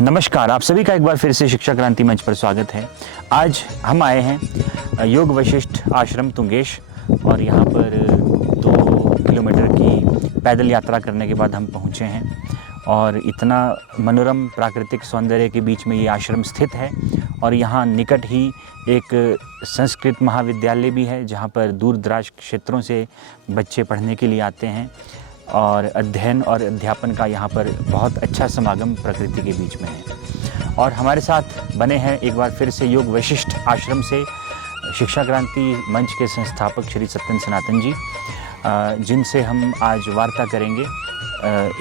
नमस्कार, आप सभी का एक बार फिर से शिक्षा क्रांति मंच पर स्वागत है। आज हम आए हैं योग वशिष्ठ आश्रम तुंगेश और यहाँ पर 2 किलोमीटर की पैदल यात्रा करने के बाद हम पहुँचे हैं और इतना मनोरम प्राकृतिक सौंदर्य के बीच में ये आश्रम स्थित है और यहाँ निकट ही एक संस्कृत महाविद्यालय भी है जहाँ पर दूर दराज क्षेत्रों से बच्चे पढ़ने के लिए आते हैं और अध्ययन और अध्यापन का यहाँ पर बहुत अच्छा समागम प्रकृति के बीच में है। और हमारे साथ बने हैं एक बार फिर से योग वशिष्ठ आश्रम से शिक्षा क्रांति मंच के संस्थापक श्री सत्यन सनातन जी, जिनसे हम आज वार्ता करेंगे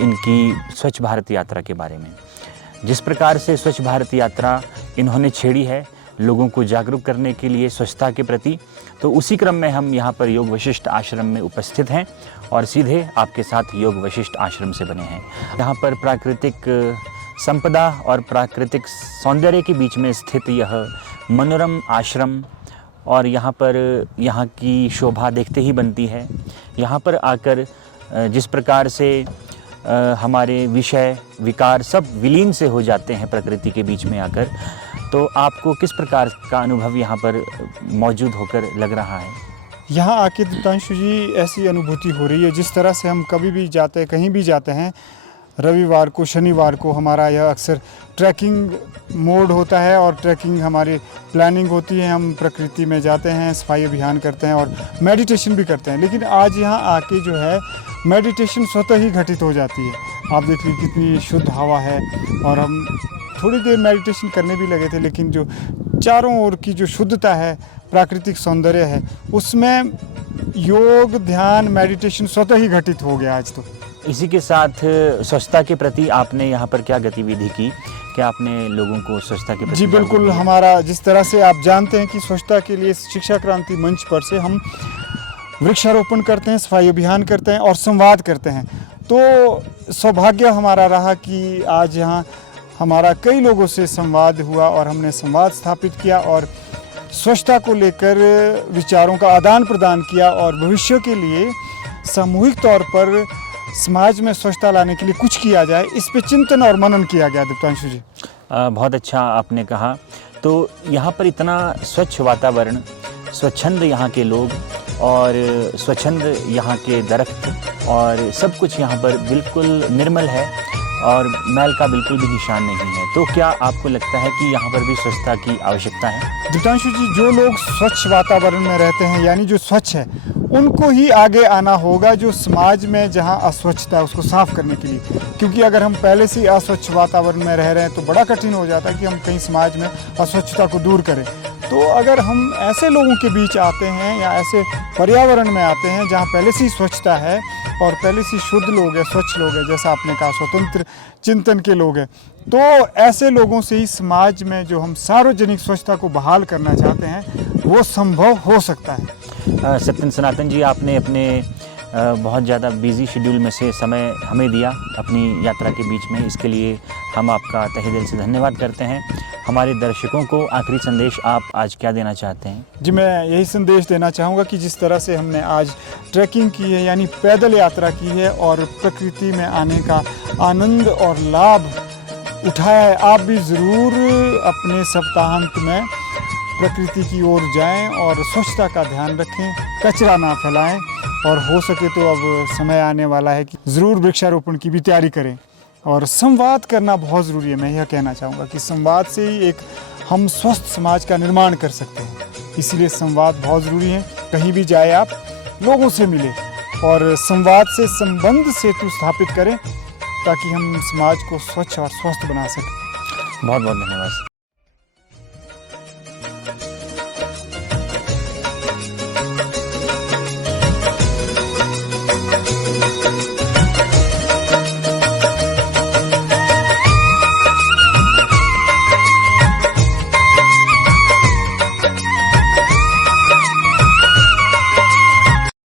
इनकी स्वच्छ भारत यात्रा के बारे में। जिस प्रकार से स्वच्छ भारत यात्रा इन्होंने छेड़ी है लोगों को जागरूक करने के लिए स्वच्छता के प्रति, तो उसी क्रम में हम यहाँ पर योग वशिष्ठ आश्रम में उपस्थित हैं और सीधे आपके साथ योग वशिष्ठ आश्रम से बने हैं। यहाँ पर प्राकृतिक संपदा और प्राकृतिक सौंदर्य के बीच में स्थित यह मनोरम आश्रम और यहाँ पर यहाँ की शोभा देखते ही बनती है। यहाँ पर आकर जिस प्रकार से हमारे विषय विकार सब विलीन से हो जाते हैं प्रकृति के बीच में आकर, तो आपको किस प्रकार का अनुभव यहाँ पर मौजूद होकर लग रहा है? यहाँ आके दीप्तांशु जी ऐसी अनुभूति हो रही है जिस तरह से हम कभी भी जाते हैं, कहीं भी जाते हैं, रविवार को शनिवार को हमारा यह अक्सर ट्रैकिंग मोड होता है और ट्रैकिंग हमारी प्लानिंग होती है। हम प्रकृति में जाते हैं, सफाई अभियान करते हैं और मेडिटेशन भी करते हैं। लेकिन आज यहाँ आके जो है मेडिटेशन स्वतः ही घटित हो जाती है। आप देखिए कितनी शुद्ध हवा है और हम थोड़ी देर मेडिटेशन करने भी लगे थे, लेकिन जो चारों ओर की जो शुद्धता है, प्राकृतिक सौंदर्य है, उसमें योग ध्यान मेडिटेशन स्वतः ही घटित हो गया आज तो। इसी के साथ स्वच्छता के प्रति आपने यहाँ पर क्या गतिविधि की? क्या आपने लोगों को स्वच्छता के प्रति? जी बिल्कुल, हमारा जिस तरह से आप जानते हैं कि स्वच्छता के लिए शिक्षा क्रांति मंच पर से हम वृक्षारोपण करते हैं, सफाई अभियान करते हैं और संवाद करते हैं। तो सौभाग्य हमारा रहा कि आज यहाँ हमारा कई लोगों से संवाद हुआ और हमने संवाद स्थापित किया और स्वच्छता को लेकर विचारों का आदान प्रदान किया और भविष्य के लिए सामूहिक तौर पर समाज में स्वच्छता लाने के लिए कुछ किया जाए, इस पे चिंतन और मनन किया गया। दीप्तांशु जी, बहुत अच्छा आपने कहा। तो यहाँ पर इतना स्वच्छ वातावरण, स्वच्छंद यहाँ के लोग और स्वच्छंद यहाँ के दरख्त और सब कुछ यहाँ पर बिल्कुल निर्मल है और मैल का बिल्कुल भी निशान नहीं है। तो क्या आपको लगता है कि यहाँ पर भी स्वच्छता की आवश्यकता है? दीप्तांशु जी, जो लोग स्वच्छ वातावरण में रहते हैं यानी जो स्वच्छ है, उनको ही आगे आना होगा जो समाज में जहाँ अस्वच्छता है उसको साफ करने के लिए। क्योंकि अगर हम पहले से ही अस्वच्छ वातावरण में रह रहे हैं तो बड़ा कठिन हो जाता है कि हम कहीं समाज में अस्वच्छता को दूर करें। तो अगर हम ऐसे लोगों के बीच आते हैं या ऐसे पर्यावरण में आते हैं जहाँ पहले से ही स्वच्छता है और पहले से शुद्ध लोग हैं, स्वच्छ लोग हैं, जैसा आपने कहा स्वतंत्र चिंतन के लोग हैं, तो ऐसे लोगों से ही समाज में जो हम सार्वजनिक स्वच्छता को बहाल करना चाहते हैं वो संभव हो सकता है। सत्यन सनातन जी, आपने अपने बहुत ज़्यादा बिजी शेड्यूल में से समय हमें दिया अपनी यात्रा के बीच में, इसके लिए हम आपका तहे दिल से धन्यवाद करते हैं। हमारे दर्शकों को आखिरी संदेश आप आज क्या देना चाहते हैं? जी, मैं यही संदेश देना चाहूँगा कि जिस तरह से हमने आज ट्रैकिंग की है यानी पैदल यात्रा की है और प्रकृति में आने का आनंद और लाभ उठाया है, आप भी ज़रूर अपने सप्ताहांत में प्रकृति की ओर जाएं और स्वच्छता का ध्यान रखें, कचरा ना फैलाएं और हो सके तो अब समय आने वाला है कि ज़रूर वृक्षारोपण की भी तैयारी करें। और संवाद करना बहुत ज़रूरी है। मैं यह कहना चाहूँगा कि संवाद से ही एक हम स्वस्थ समाज का निर्माण कर सकते हैं, इसीलिए संवाद बहुत ज़रूरी है। कहीं भी जाए आप लोगों से मिले और संवाद से संबंध सेतु स्थापित करें ताकि हम समाज को स्वच्छ और स्वस्थ बना सकें। बहुत बहुत धन्यवाद।